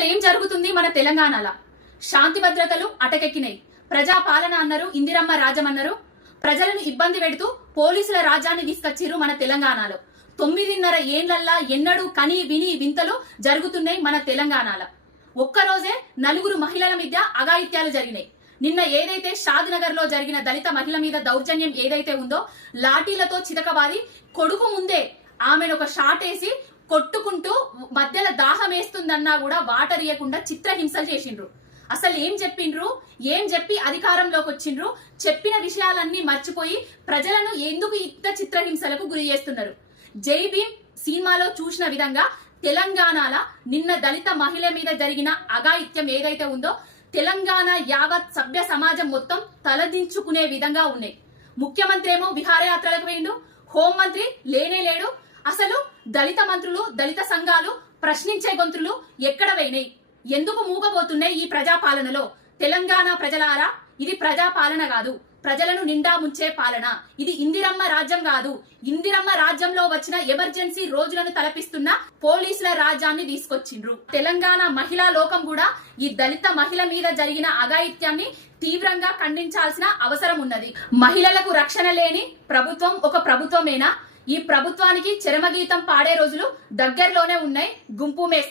అసలు ఏం జరుగుతుంది మన తెలంగాణలో? శాంతి భద్రతలు అటకెక్కినాయి. ప్రజా పాలన అన్నారు ఇందిరమ్మ రాజమన్నారు. అన్నారు ప్రజలను ఇబ్బంది పెడుతూ పోలీసుల రాజ్యాన్ని తీసుకొచ్చిర్రు మన తెలంగాణలో. తొమ్మిదిన్నర ఏండ్లల్లా ఎన్నడూ కని విని వింతలు జరుగుతున్నాయి మన తెలంగాణలో. ఒక్కరోజే నలుగురు మహిళల మధ్య అఘాయిత్యాలు జరిగినాయి. నిన్న ఏదైతే షాద్ నగర్లో జరిగిన దళిత మహిళ మీద దౌర్జన్యం ఏదైతే ఉందో లాఠీలతో చితకబాది కొడుకు ముందే ఆమెను ఒక షాట్ వేసి కొట్టుకు మధ్యలో దాహం వేస్తుందన్నా కూడా వాటర్ ఇవ్వకుండా చిత్రహింసలు చేసిండ్రు. అసలు ఏం చెప్పిండ్రు? ఏం చెప్పి అధికారంలోకి వచ్చిండ్రు? చెప్పిన విషయాలన్నీ మర్చిపోయి ప్రజలను ఎందుకు ఇంత చిత్రహింసలకు గురి చేస్తున్నారు? జై భీమ్ సినిమాలో చూసిన విధంగా తెలంగాణల నిన్న దళిత మహిళ మీద జరిగిన అఘాయిత్యం ఏదైతే ఉందో తెలంగాణ యావత్ సభ్య సమాజం మొత్తం తలదించుకునే విధంగా ఉన్నాయి. ముఖ్యమంత్రి ఏమో విహారయాత్రలకు పోయిండు హోంమంత్రి లేనే లేడు. అసలు దళిత మంత్రులు దళిత సంఘాలు ప్రశ్నించే గొంతులు ఎక్కడ పోయినాయి ఎందుకు మూగబోతున్నాయి ఈ ప్రజాపాలనలో? తెలంగాణ ప్రజలారా ఇది ప్రజాపాలన కాదు. ప్రజలను నిండా ముంచే పాలన. ఇది ఇందిరమ్మ రాజ్యం కాదు. ఇందిరమ్మ రాజ్యంలో వచ్చిన ఎమర్జెన్సీ రోజులను తలపిస్తున్న పోలీసుల రాజ్యాన్ని తీసుకొచ్చిండ్రు. తెలంగాణ మహిళా లోకం కూడా ఈ దళిత మహిళ మీద జరిగిన అఘాయిత్యాన్ని తీవ్రంగా ఖండించాల్సిన అవసరం ఉన్నది. మహిళలకు రక్షణ లేని ప్రభుత్వం ఒక ప్రభుత్వమేనా? ఈ ప్రభుత్వానికి చరమగీతం పాడే రోజులు దగ్గరలోనే ఉన్నాయి. గుంపు మేస్త్రి